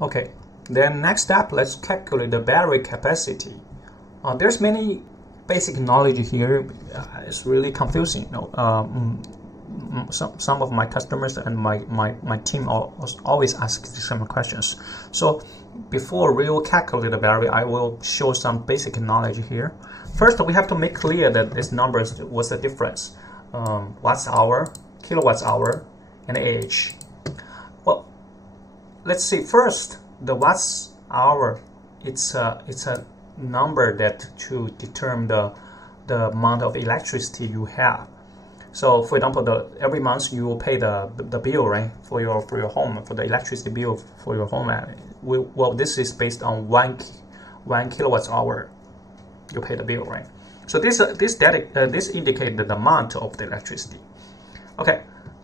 Okay, then next step, let's calculate the battery capacity. There's many basic knowledge here. It's really confusing. Some of my customers and my team always ask some questions. So before we will calculate the battery, I will show some basic knowledge here. First, we have to make clear that this numbers, what's the difference? Watts hour, kilowatts hour, and AH. Well, let's see. First, the watts hour. It's a number that to determine the amount of electricity you have. So, for example, every month you will pay the bill, right, for your home, for the electricity bill for your home. Well, this is based on one kilowatts hour. You pay the bill, right? So this indicates the amount of the electricity. Okay.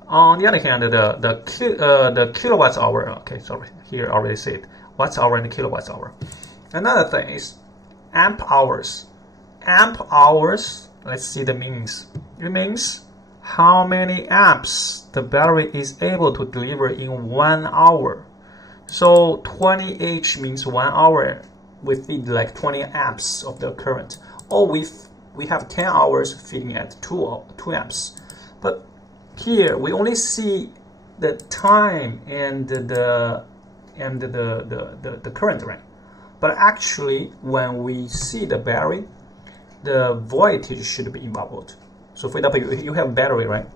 On the other hand, the kilowatts hour. Okay, sorry, here I already said watts hour and kilowatts hour. Another thing is amp hours. Amp hours. Let's see the meanings. It means how many amps the battery is able to deliver in 1 hour. So 20H means 1 hour. We feed like 20 amps of the current, or we have 10 hours feeding at 2 amps. But here we only see the time and the current, right? But actually, when we see the battery, the voltage should be involved. So for example, you have battery, right?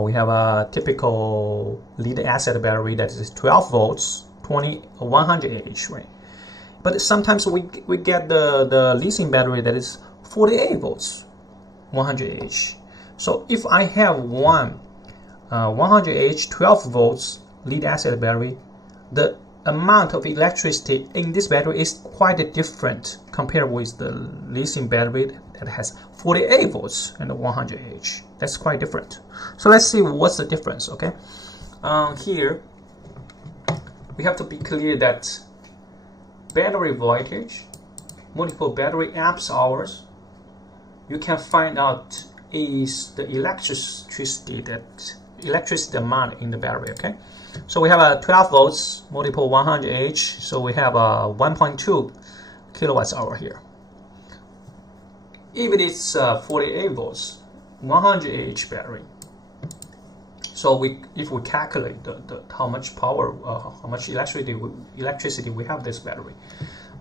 We have a typical lead acid battery that is 12 volts, 100 Ah, right? But sometimes we get the lithium battery that is 48 volts, 100 Ah. So if I have one 100 Ah 12 volts lead acid battery, the amount of electricity in this battery is quite different compared with the lithium battery that has 48 volts and 100 Ah. That's quite different. So let's see what's the difference. Okay, here we have to be clear that battery voltage multiple battery amps hours, you can find out is the electricity amount in the battery. Okay, so we have a 12 volts multiple 100 Ah, so we have a 1.2 kilowatts hour here. If it is 48 volts 100 Ah battery, so if we calculate how much power, how much electricity we have this battery,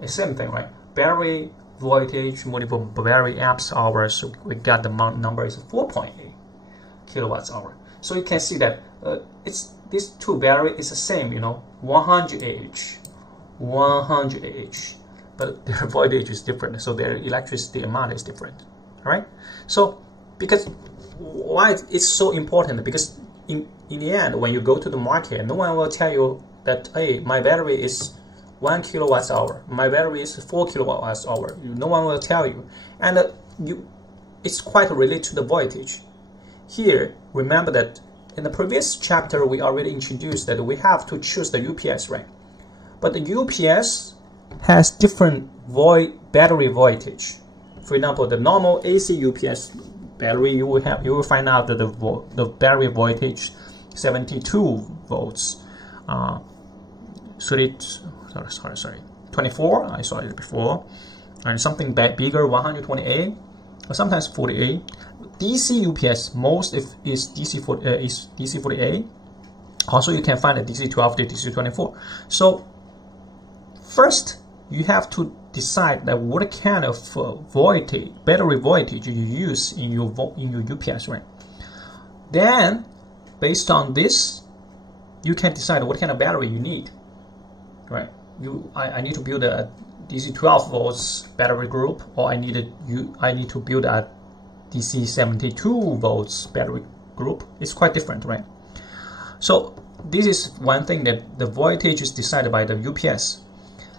it's same thing, right? Battery voltage multiple battery amps hours, so we got the number is 4.8 kilowatts hour. So you can see that these two battery is the same, 100 Ah, but their voltage is different, so their electricity amount is different. All right. So because why it's so important? Because in the end, when you go to the market, no one will tell you that, hey, my battery is 1 kilowatts hour, my battery is 4 kilowatts hour. No one will tell you, and it's quite related to the voltage. Here, remember that in the previous chapter we already introduced that we have to choose the UPS, right? But the UPS has different battery voltage. For example, the normal AC UPS battery, you will find out that the battery voltage 72 volts, 24. I saw it before, and something bigger 128, or sometimes 48. DC UPS most is DC 48. Also, you can find a DC 12 to DC 24. So first, you have to decide that what kind of battery voltage you use in your UPS, right? Then, based on this, you can decide what kind of battery you need, right? I need to build a DC 12 volts battery group, or I need to build a DC 72 volts battery group. It's quite different, right? So this is one thing, that the voltage is decided by the UPS.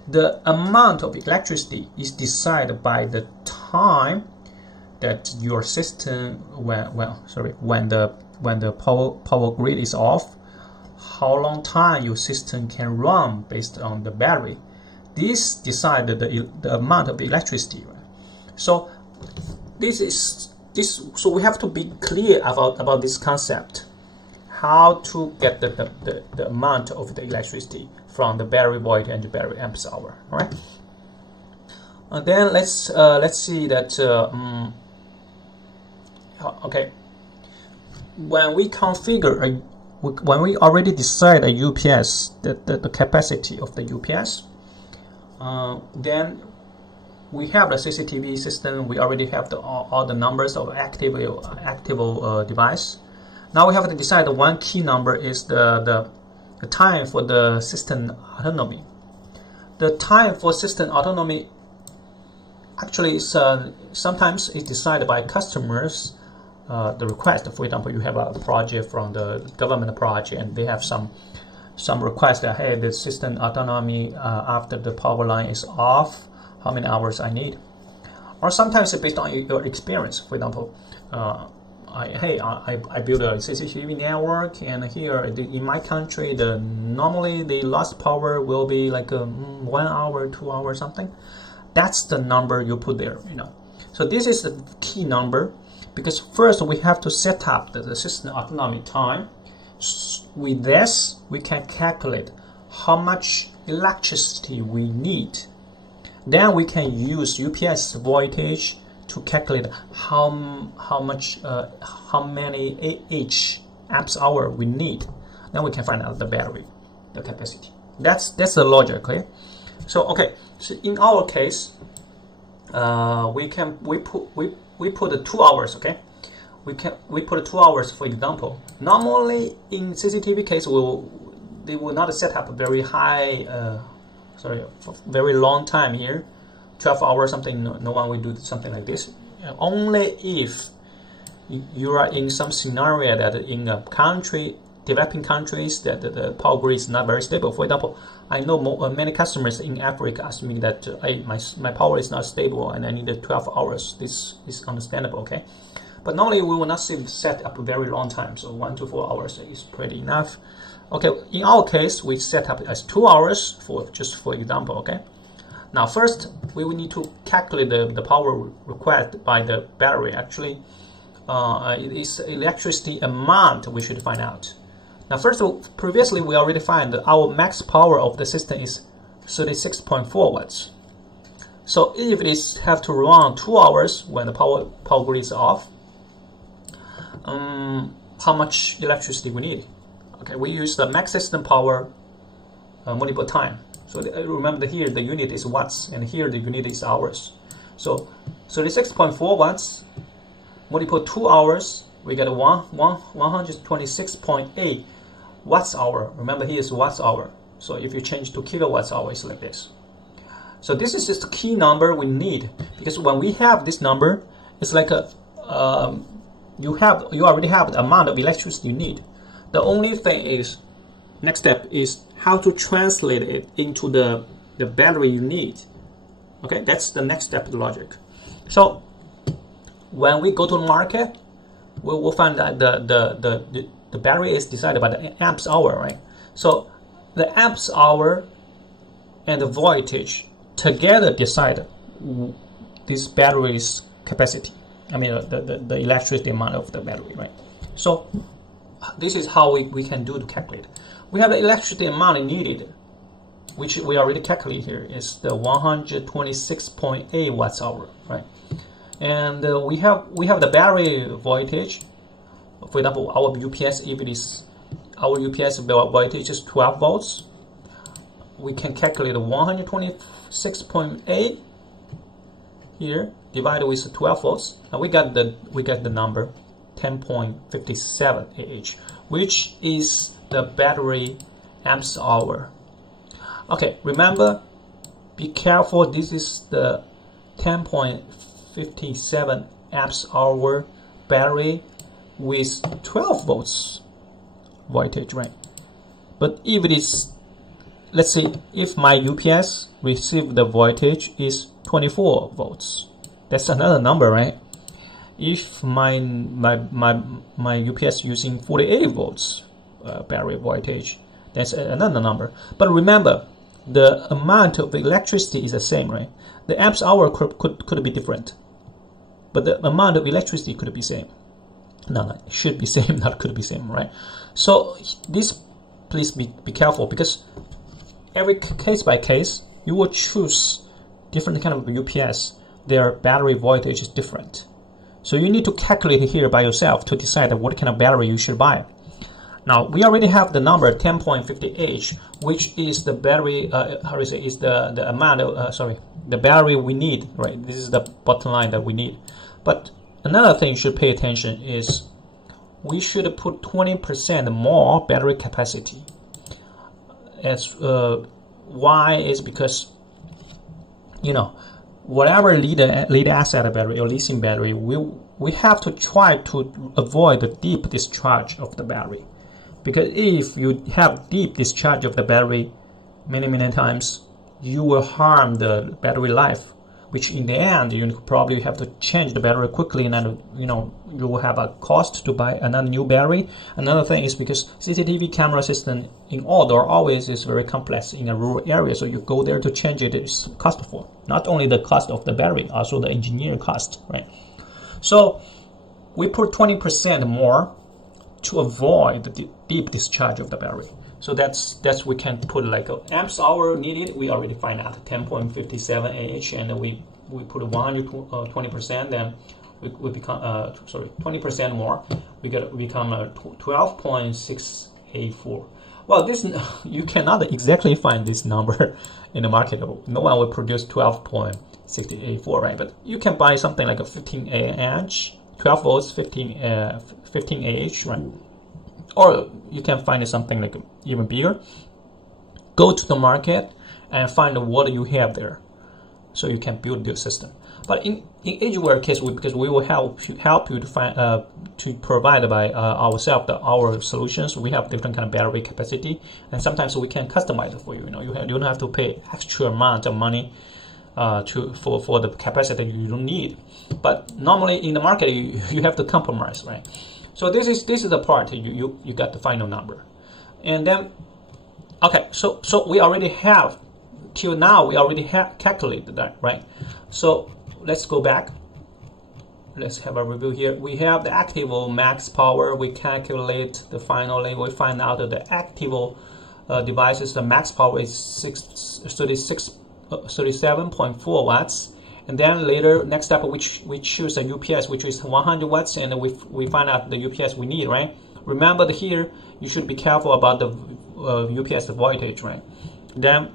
The amount of electricity is decided by the time that your system, when the power grid is off, how long time your system can run based on the battery. This decides the amount of electricity. Right? So so we have to be clear about this concept. How to get the amount of the electricity. from the battery voltage and the battery amps hour. All right. And then let's see that. Okay. When we configure when we already decide a UPS, the capacity of the UPS, then we have the CCTV system. We already have all the numbers of active device. Now we have to decide one key number is the time for the system autonomy. The time for system autonomy actually is sometimes is decided by customers. The request, for example, you have a project from the government project, and they have some request that, hey, the system autonomy after the power line is off, how many hours I need, or sometimes it's based on your experience. For example, I build a CCTV network, and here in my country, normally the lost power will be like 1 hour, 2 hours, something. That's the number you put there, you know. So this is the key number, because first we have to set up the system autonomy time. With this, we can calculate how much electricity we need. Then we can use UPS voltage to calculate how many amps hour we need. Then we can find out the battery, the capacity. That's the logic, okay? So so in our case, we put 2 hours, okay? We put 2 hours, for example. Normally in CCTV case, they will not set up a very high, very long time here, 12 hours something. No one will do something like this. Only if you are in some scenario that in a country, developing countries, that the power grid is not very stable. For example, I know many customers in Africa ask me that hey, my power is not stable and I need 12 hours. This is understandable, okay? But normally we will not set up a very long time, so 1 to 4 hours is pretty enough. Okay, in our case, we set up as 2 hours just for example, okay? Now first, we will need to calculate the power required by the battery. Actually, it is electricity amount we should find out. Now first of all, previously we already find that our max power of the system is 36.4 watts. So if it is have to run 2 hours when the power grid is off, how much electricity we need? Okay, we use the max system power multiple time. So remember here the unit is watts, and here the unit is hours. So 36.4 watts multiple 2 hours, we get 126.8 watts hour. Remember here is watts hour. So if you change to kilowatts hour, it's like this. So this is just the key number we need, because when we have this number, it's like a you already have the amount of electricity you need. The only thing is, next step is how to translate it into the battery you need. Okay, that's the next step of the logic. So when we go to the market, we will find that the battery is decided by the amps hour, right? So the amps hour and the voltage together decide this battery's capacity. I mean the electricity amount of the battery, right? So this is how we can do to calculate. We have the electricity amount needed, which we already calculated here, is the 126.8 watts hour, right? And we have the battery voltage. For example, our UPS, if it is our UPS voltage is 12 volts, we can calculate 126.8 here divided with 12 volts, and we got the number 10.57 Ah, which is the battery amps hour. Okay, remember, be careful, this is the 10.57 amps hour battery with 12 volts voltage, right? But if it is, let's say, if my UPS receive the voltage is 24 volts, that's another number, right? If my UPS using 48 volts battery voltage, that's another number. But remember, the amount of electricity is the same, right? The amps hour could be different, but the amount of electricity could be same. No, it should be same, not could be same, right? So this, please be careful, because every case by case, you will choose different kind of UPS. Their battery voltage is different. So you need to calculate here by yourself to decide what kind of battery you should buy. Now we already have the number 10.50H, which is the battery. How do you say? Is the amount of the battery we need, right? This is the bottom line that we need. But another thing you should pay attention is we should put 20% more battery capacity. As why is because whatever lead acid battery or lithium battery, we have to try to avoid the deep discharge of the battery. Because if you have deep discharge of the battery many times, you will harm the battery life, which in the end you probably have to change the battery quickly, and then you will have a cost to buy another new battery. Another thing is because CCTV camera system in outdoor always is very complex in a rural area, so you go there to change it is costful. Not only the cost of the battery, also the engineer cost, right? So we put 20% more to avoid the deep discharge of the battery. So that's we can put like amps hour needed. We already find out 10.57 Ah, and we put 120%. Then we become 20% more. We become 12.684. Well, this you cannot exactly find this number in the market. No one will produce 12.684, right? But you can buy something like a 15 Ah, 12 volts, 15 Ah, right? Or you can find something like even bigger. Go to the market and find what you have there, so you can build your system. But in Edgeware case, because we will help you to find to provide by ourselves our solutions. We have different kind of battery capacity, and sometimes we can customize it for you. You don't have to pay extra amount of money for the capacity you don't need. But normally in the market, you have to compromise, right? So this is the part you got the final number. And then okay, so we already have till now we already have calculated that, right? So let's go back. Let's have a review here. We have the active max power. We calculate the finally we find out that the active devices, the max power is 37.4 watts. And then later, next step, we choose a UPS, which is 100 watts, and we find out the UPS we need, right? Remember that here, you should be careful about the UPS voltage, right? Then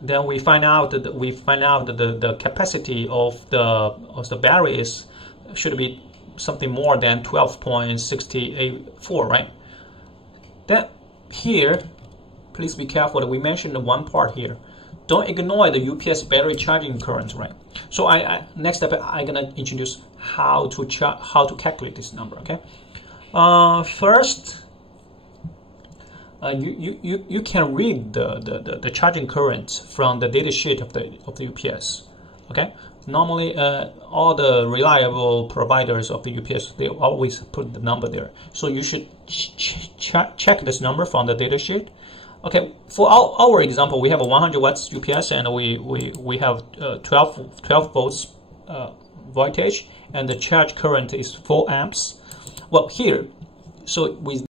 we find out that the capacity of the battery should be something more than 12.684, right? Then here, please be careful that we mentioned one part here. Don't ignore the UPS battery charging current, right? So next step I'm gonna introduce how to calculate this number. Okay. First, you can read the charging current from the data sheet of the UPS. Okay. Normally, all the reliable providers of the UPS, they always put the number there. So you should check this number from the data sheet. Okay, for our example, we have a 100 watts UPS, and we have 12 volts voltage, and the charge current is 4 amps. Well, here, so with